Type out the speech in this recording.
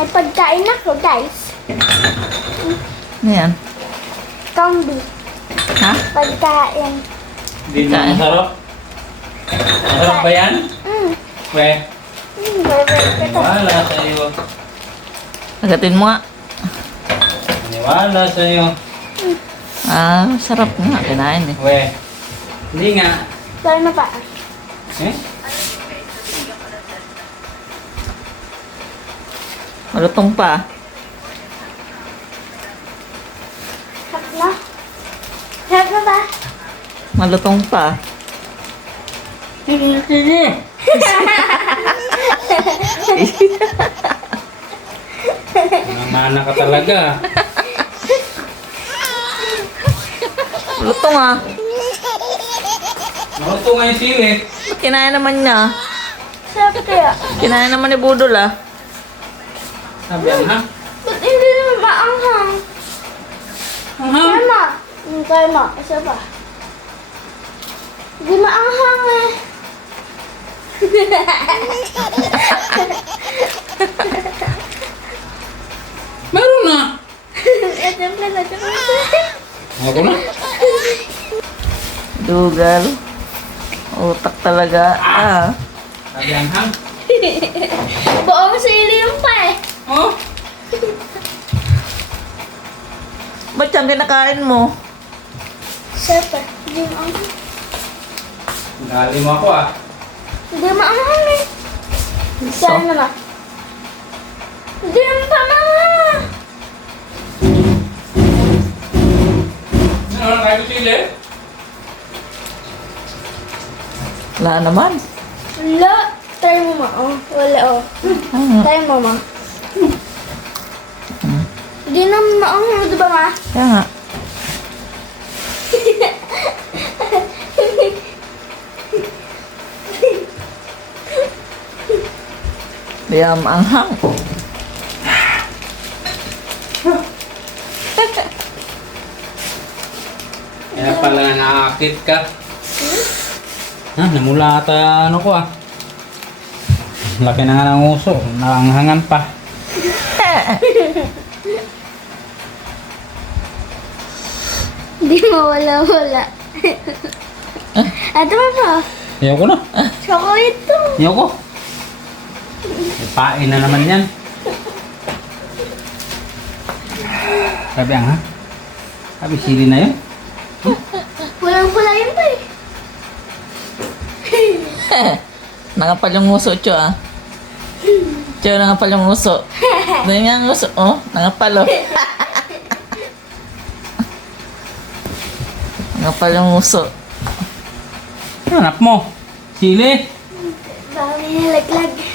May pagkain ako, guys. Ano yan? Combi. Ha? Pagkain. Hindi na masarap. Masarap ba yan? We, Ito. wala sa'yo. Agatin mo nga. Wala sa'yo. Ah, sarap nga. Kinain eh. We, hindi nga. Saan na pa? Eh? Malutong pa. Sarap na. Sarap na ba? Malutong pa. Sige. Namana ka talaga. Malutong ah. Nakuto nga yung sili. Ba't kinain naman niya? Sarap kaya. Kinain naman ni Budol ah. Sabi yan, ha? Ba't hindi naman maanghang? Aha. Kaya kaya ma. Isa pa. Hindi maanghang eh. Meron na. Siyempre na, siyempre. Ako na. Dugal. Utak talaga. Ah. Sabi yan, ha? Buong sili yung pa eh. Oh. Ba't yan kinakain mo? Siyempre. Hindi maanghang. Dali mo ako, ah. Hindi maanghang eh. So, Saan na ba? Hindi naman pa maanghang. Ano na kayo sili? wala naman. Wala. Try mo ma. Oh. Wala oh. Ah, Try mo ma. Hindi naman maanghang. Di ba ma? kaya nga. Biyam anghang. Kaya pala nakakit ka. Ha? Namula ata ano ko, ah. Laki na nga ng uso. Nakanghangan pa. Hindi mawala-wala. Ito pa. Ayoko na. Chocolate to. Ayoko. Pain na naman yan. Sabi ang, ha? Sabi sili na yun. Walang-wala yun pa eh. Nakapal yung nguso, Cho ah. Cho, nakapal yung nguso. Doon nga ang nguso, oh. Nakapal oh. Nakapal yung nguso. Hanap mo. Sili. Dami nilaglag.